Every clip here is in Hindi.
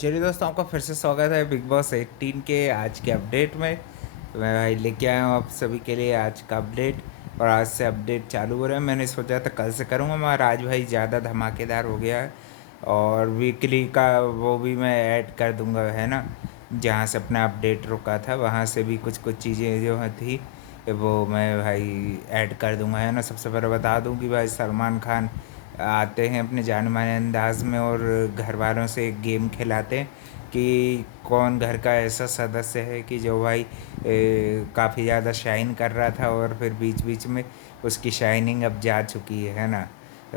चलिए दोस्तों, आपका फिर से स्वागत है बिग बॉस 18 के आज के अपडेट में। तो मैं भाई लेके आया हूँ आप सभी के लिए आज का अपडेट। और आज से अपडेट चालू हो रहा है। मैंने सोचा था कल से करूँगा मगर आज भाई ज़्यादा धमाकेदार हो गया है। और वीकली का वो भी मैं ऐड कर दूँगा, है ना। जहाँ से अपना अपडेट रुका था वहाँ से भी कुछ कुछ चीज़ें जो थी वो मैं भाई ऐड कर दूँगा, है ना। सबसे पहले बता दूँ कि भाई सलमान खान आते हैं अपने जाने माने अंदाज में और घर वालों से एक गेम खिलाते हैं कि कौन घर का ऐसा सदस्य है कि जो भाई काफ़ी ज़्यादा शाइन कर रहा था और फिर बीच बीच में उसकी शाइनिंग अब जा चुकी है ना।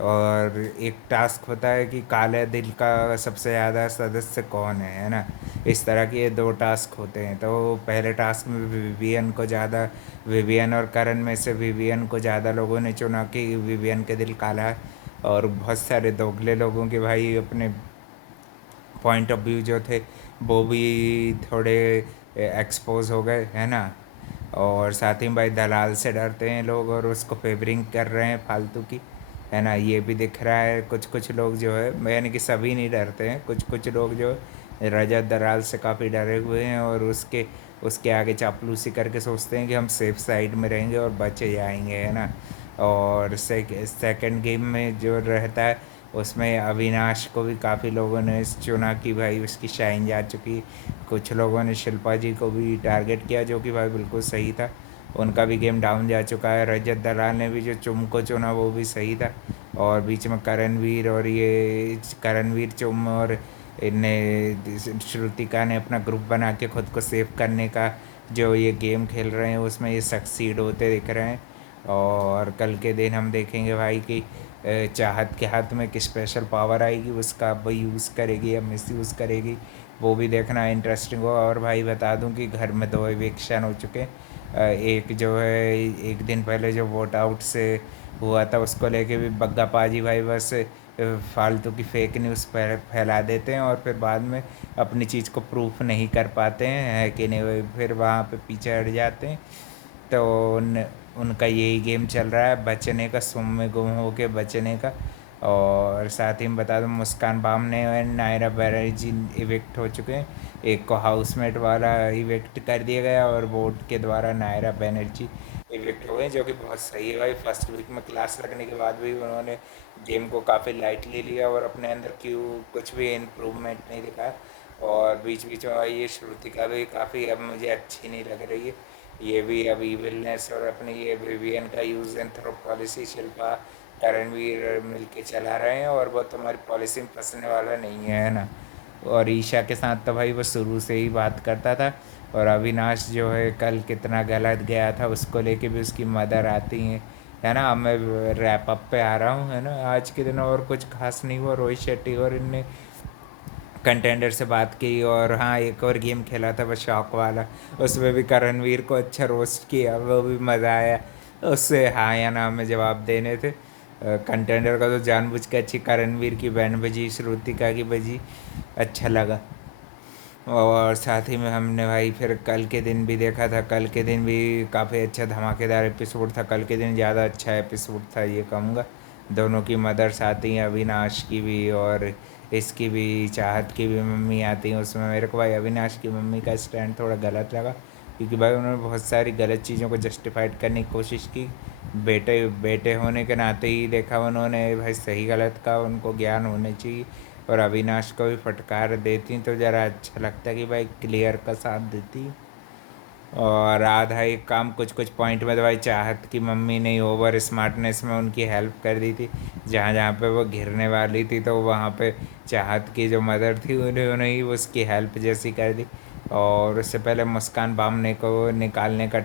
और एक टास्क होता है कि काले दिल का सबसे ज़्यादा सदस्य कौन है ना। इस तरह के ये दो टास्क होते हैं। तो पहले टास्क में विवियन को ज़्यादा, विवियन और करण में से विवियन को ज़्यादा लोगों ने चुना कि विवियन के दिल काला है। और बहुत सारे दोगले लोगों के भाई अपने पॉइंट ऑफ व्यू जो थे वो भी थोड़े एक्सपोज हो गए, है ना। और साथ ही भाई दलाल से डरते हैं लोग और उसको फेवरिंग कर रहे हैं फालतू की, है ना। ये भी दिख रहा है। कुछ कुछ लोग जो है, यानी कि सभी नहीं डरते हैं, कुछ कुछ लोग जो है रजत दलाल से काफ़ी डरे हुए हैं और उसके उसके आगे चापलूसी करके सोचते हैं कि हम सेफ साइड में रहेंगे और बचे जाएंगे, है ना। और सेकंड गेम में जो रहता है उसमें अविनाश को भी काफ़ी लोगों ने चुना कि भाई उसकी शाइन जा चुकी। कुछ लोगों ने शिल्पा जी को भी टारगेट किया जो कि भाई बिल्कुल सही था। उनका भी गेम डाउन जा चुका है। रजत दलाल ने भी जो चुम को चुना वो भी सही था। और बीच में करणवीर और ये करणवीर चुम और इनने श्रुतिका ने अपना ग्रुप बना के खुद को सेव करने का जो ये गेम खेल रहे हैं उसमें ये सक्सीड होते दिख रहे हैं। और कल के दिन हम देखेंगे भाई कि चाहत के हाथ में एक स्पेशल पावर आएगी, उसका वो यूज़ करेगी या मिस यूज़ करेगी, वो भी देखना इंटरेस्टिंग होगा। और भाई बता दूं कि घर में दो इविक्शन हो चुके हैं। एक जो है एक दिन पहले जो वोट आउट से हुआ था उसको लेके भी बग्गा पाजी भाई बस फालतू की फेक न्यूज़ फैला देते हैं और फिर बाद में अपनी चीज़ को प्रूफ नहीं कर पाते हैं, है कि नहीं। फिर वहाँ पे पीछे हट जाते हैं। तो उनका यही गेम चल रहा है, बचने का, सुम में गुम हो के बचने का। और साथ ही में बता दूं मुस्कान बामने और नायरा बैनर्जी इविक्ट हो चुके हैं। एक को हाउसमेट वाला इविक्ट कर दिया गया और वोट के द्वारा नायरा बैनर्जी इविक्ट हो गए, जो कि बहुत सही है भाई। फर्स्ट वीक में क्लास लगने के बाद भी उन्होंने गेम को काफ़ी लाइटली लिया और अपने अंदर क्यों कुछ भी इम्प्रूवमेंट नहीं दिखाया। और बीच बीच में भाई ये श्रुतिका भी काफ़ी अब मुझे अच्छी नहीं लग रही है। ये भी अब इविलनेस और अपने ये विवियन का use and throw policy Shilpa Karanveer मिलके चला रहे हैं और वो तुम्हारी पॉलिसी में फंसने वाला नहीं है ना। और ईशा के साथ तो भाई वो शुरू से ही बात करता था। और अविनाश जो है कल कितना गलत गया था उसको लेके भी उसकी मदर आती हैं, है ना। अब मैं रैप अप पे आ रहा हूँ, है ना। आज के दिन और कुछ खास नहीं हुआ। रोहित शेट्टी और इनने कंटेंडर से बात की और हाँ एक और गेम खेला था वो शौक वाला। उसमें भी करणवीर को अच्छा रोस्ट किया, वो भी मज़ा आया। उससे हाँ या ना में जवाब देने थे। कंटेंडर का तो जानबूझ के अच्छी करणवीर की बैंड बजी, श्रुतिका की बजी, अच्छा लगा। और साथ ही में हमने भाई फिर कल के दिन भी देखा था। कल के दिन भी काफ़ी अच्छा धमाकेदार एपिसोड था। कल के दिन ज़्यादा अच्छा एपिसोड था ये कहूँगा। दोनों की मदर्स आती हैं, अविनाश की भी और इसकी भी, चाहत की भी मम्मी आती हैं उसमें। मेरे को भाई अविनाश की मम्मी का स्टैंड थोड़ा गलत लगा क्योंकि भाई उन्होंने बहुत सारी गलत चीज़ों को जस्टिफाइड करने की कोशिश की। बेटे बेटे होने के नाते ही देखा उन्होंने भाई सही गलत का उनको ज्ञान होना चाहिए। और अविनाश को भी फटकार देती तो ज़रा अच्छा लगता कि भाई क्लियर का साथ देती। और आधा एक काम कुछ कुछ पॉइंट में तो भाई चाहत की मम्मी ने ओवर स्मार्टनेस में उनकी हेल्प कर दी थी। जहाँ जहाँ पे वो घिरने वाली थी तो वहाँ पे चाहत की जो मदर थी उन्होंने ही उसकी हेल्प जैसी कर दी। और उससे पहले मुस्कान बामने को निकालने का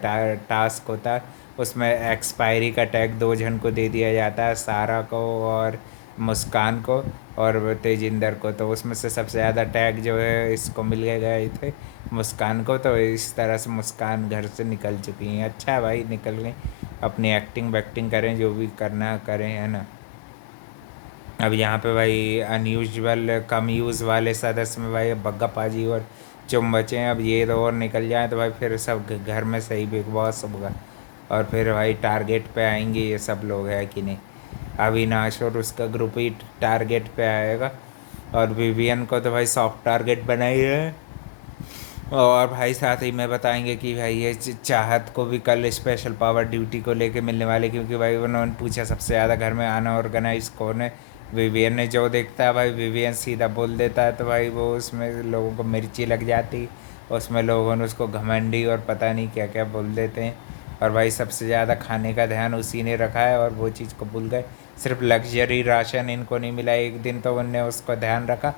टास्क होता है। उसमें एक्सपायरी का टैग दो जन को दे दिया जाता है, सारा को और मुस्कान को और वो तेजिंदर को। तो उसमें से सबसे ज़्यादा टैग जो है इसको मिल गए थे, मुस्कान को। तो इस तरह से मुस्कान घर से निकल चुकी हैं। अच्छा है भाई निकल गई। अपनी एक्टिंग वैक्टिंग करें, जो भी करना करें, है ना। अब यहाँ पे भाई अनयूजुअल कम यूज़ वाले सदस्य में भाई बग्गा पाजी और चुम बचे हैं। अब ये दो और निकल जाए तो भाई फिर सब घर में सही बिग बॉस होगा। और फिर भाई टारगेट पे आएंगे ये सब लोग, है कि नहीं। अविनाश और उसका ग्रुप ही टारगेट पे आएगा। और विवियन को तो भाई सॉफ्ट टारगेट बना ही है। और भाई साथ ही में बताएंगे कि भाई ये चाहत को भी कल स्पेशल पावर ड्यूटी को लेके मिलने वाले, क्योंकि भाई उन्होंने पूछा सबसे ज़्यादा घर में अनऑर्गेनाइज कौन है। विवियन ने जो देखता है भाई विवियन सीधा बोल देता है, तो भाई वो उसमें लोगों को मिर्ची लग जाती, उसमें लोगों ने उसको घमंडी और पता नहीं क्या क्या बोल देते हैं। और भाई सबसे ज़्यादा खाने का ध्यान उसी ने रखा है और वो चीज़ को भूल गए। सिर्फ लग्जरी राशन इनको नहीं मिला एक दिन, तो उनने उसको ध्यान रखा।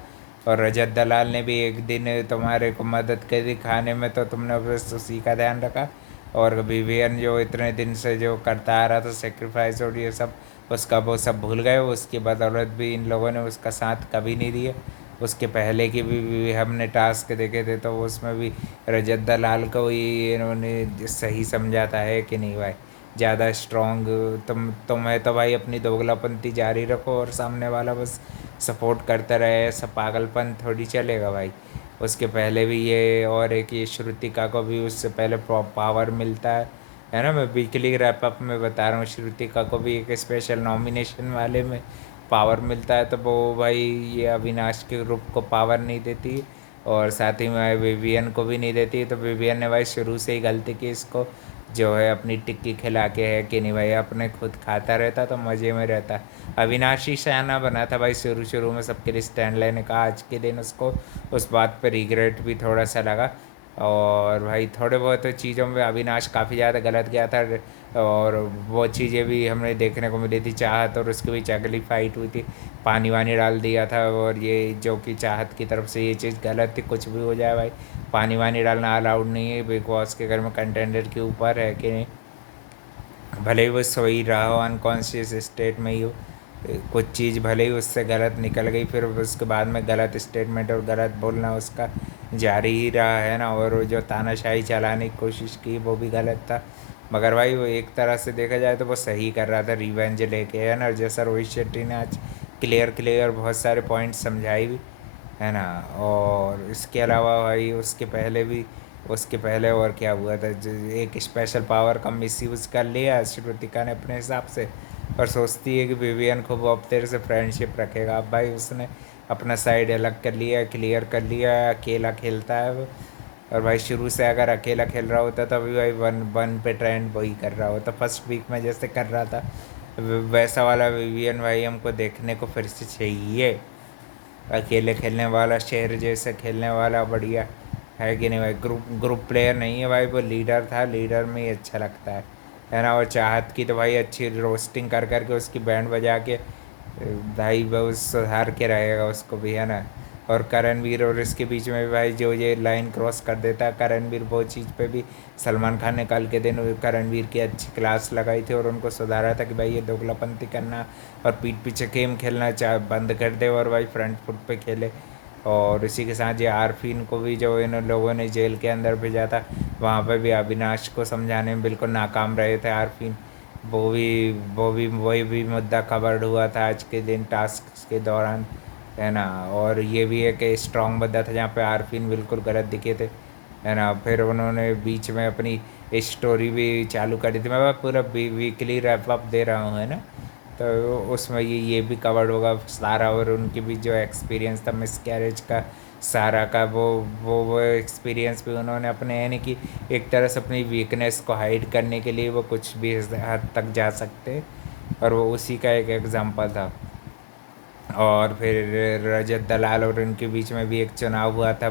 और रजत दलाल ने भी एक दिन तुम्हारे को मदद करी खाने में, तो तुमने बस उसी का ध्यान रखा। और विवियन जो इतने दिन से जो करता आ रहा था सेक्रीफाइस और ये सब, उसका वो सब भूल गए। उसकी बदौलत भी इन लोगों ने उसका साथ कभी नहीं दिया। उसके पहले की भी हमने टास्क देखे थे, तो उसमें भी रजत दलाल को ही इन्होंने सही समझा था, है कि नहीं भाई। ज़्यादा स्ट्रॉन्ग तुम्हें तो भाई अपनी दोगलापंती जारी रखो और सामने वाला बस सपोर्ट करता रहे, ऐसा पागलपन थोड़ी चलेगा भाई। उसके पहले भी ये और एक ये श्रुतिका को भी उससे पहले पावर मिलता है ना। मैं वीकली रैप अप में बता रहा हूँ, श्रुतिका को भी एक स्पेशल नॉमिनेशन वाले में पावर मिलता है, तो वो भाई ये अविनाश के ग्रुप को पावर नहीं देती और साथ ही में विवियन को भी नहीं देती। तो विवियन ने भाई शुरू से ही गलती की, इसको जो है अपनी टिक्की खिला के, है कि नहीं भाई, अपने खुद खाता रहता तो मज़े में रहता। अविनाशी शयाना बना था भाई शुरू शुरू में सबके लिए स्टैंड लेने का, आज के दिन उसको उस बात पर रिग्रेट भी थोड़ा सा लगा। और भाई थोड़े बहुत चीज़ों में अविनाश काफ़ी ज़्यादा गलत गया था। और वो चीज़ें भी हमें देखने को मिली थी, चाहत और उसके बीच अगली फाइट हुई थी, पानी वानी डाल दिया था। और ये जो कि चाहत की तरफ से ये चीज़ गलत थी, कुछ भी हो जाए भाई पानी वानी डालना अलाउड नहीं है बिग बॉस के घर में, कंटेंडर के ऊपर, है कि नहीं। भले ही वो सोई रहा हो, अनकॉन्शियस स्टेट में ही हो, कुछ चीज़ भले ही उससे गलत निकल गई, फिर उसके बाद में गलत स्टेटमेंट और गलत बोलना उसका जारी ही रहा है ना। और वो जो तानाशाही चलाने की कोशिश की वो भी गलत था। मगर भाई वो एक तरह से देखा जाए तो वो सही कर रहा था रिवेंज लेके, है ना। जैसा रोहित शेट्टी ने आज क्लियर क्लियर बहुत सारे पॉइंट समझाए भी, है ना। और इसके अलावा भाई उसके पहले और क्या हुआ था, एक स्पेशल पावर का मिसयूज़ कर लिया श्रुतिका ने अपने हिसाब से, और सोचती है कि विवियन को वो अब तेरे से फ्रेंडशिप रखेगा। अब भाई उसने अपना साइड अलग कर लिया, क्लियर कर लिया, अकेला खेलता है वो। और भाई शुरू से अगर अकेला खेल रहा होता तो अभी भाई वन वन पे ट्रेंड वही कर रहा होता, फर्स्ट वीक में जैसे कर रहा था। वैसा वाला विवियन भाई हमको देखने को फिर से चाहिए, अकेले खेलने वाला, शेर जैसे खेलने वाला, बढ़िया, है कि नहीं भाई। ग्रुप ग्रुप प्लेयर नहीं है भाई, वो लीडर था, लीडर में ही अच्छा लगता है ना। और चाहत की तो भाई अच्छी रोस्टिंग कर करके उसकी बैंड बजा के भाई बहुत सुधार के रहेगा उसको भी, है ना। और करणवीर और इसके बीच में भी भाई जो ये लाइन क्रॉस कर देता है करणवीर, वो चीज़ पे भी सलमान खान ने कल के दिन करणवीर की अच्छी क्लास लगाई थी और उनको सुधारा था कि भाई ये दोगलापंती करना और पीठ पीछे गेम खेलना चाह बंद कर दे और भाई फ्रंट फुट पे खेले। और इसी के साथ ये आरफीन को भी जो इन लोगों ने जेल के अंदर भेजा था, वहाँ पर भी अविनाश को समझाने में बिल्कुल नाकाम रहे थे आरफीन। वही भी मुद्दा कवर्ड हुआ था आज के दिन टास्क के दौरान, है ना। और ये भी एक स्ट्रॉन्ग मुद्दा था जहाँ पे आरफीन बिल्कुल गलत दिखे थे, है ना। फिर उन्होंने बीच में अपनी स्टोरी भी चालू कर दी थी। मैं पूरा वीकली रैप अप दे रहा हूँ, है ना। तो उसमें ये भी कवर्ड होगा सारा, और उनकी भी जो एक्सपीरियंस था मिस कैरेज का सारा का, वो एक्सपीरियंस भी उन्होंने अपने, यानी कि एक तरह से अपनी वीकनेस को हाइड करने के लिए वो कुछ भी हद तक जा सकते, और वो उसी का एक एग्जांपल था। और फिर रजत दलाल और उनके बीच में भी एक चुनाव हुआ था,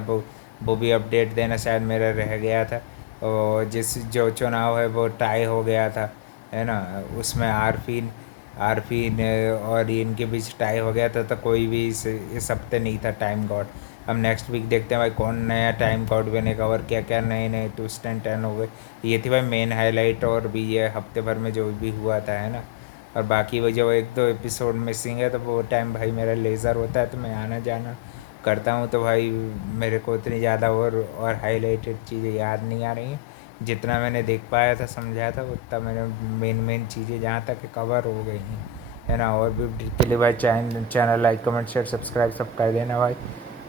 वो भी अपडेट देना शायद मेरा रह गया था। और जिस जो चुनाव है वो टाई हो गया था, है ना। उसमें आरफीन आरफीन और इनके बीच टाई हो गया था, तो कोई भी इस हफ्ते नहीं था टाइम गॉड। हम नेक्स्ट वीक देखते हैं भाई कौन नया टाइम गॉड बनेगा और क्या क्या नए नए ट्विस्ट एंड टर्न हो गए। ये थी भाई मेन हाईलाइट, और भी ये हफ्ते भर में जो भी हुआ था, है ना। और बाकी वो जो एक दो एपिसोड मिसिंग है, तो वो टाइम भाई मेरा लेज़र होता है, तो मैं आना जाना करता हूँ, तो भाई मेरे को उतनी ज़्यादा और हाईलाइटेड चीज़ें याद नहीं आ रही हैं। जितना मैंने देख पाया था समझा था उतना मैंने मेन मेन चीज़ें जहाँ तक कवर हो गई हैं, है ना। और भी अपडेट के लिए भाई channel like comment share subscribe सब कर देना भाई।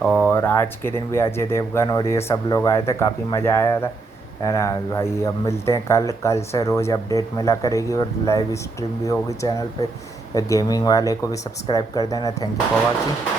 और आज के दिन भी अजय देवगन और ये सब लोग आए थे, काफ़ी मज़ा आया था, है ना भाई। अब मिलते हैं कल से रोज़ अपडेट मिला करेगी और लाइव स्ट्रीम भी होगी चैनल पे। गेमिंग वाले को भी सब्सक्राइब कर देना। Thank you for watching.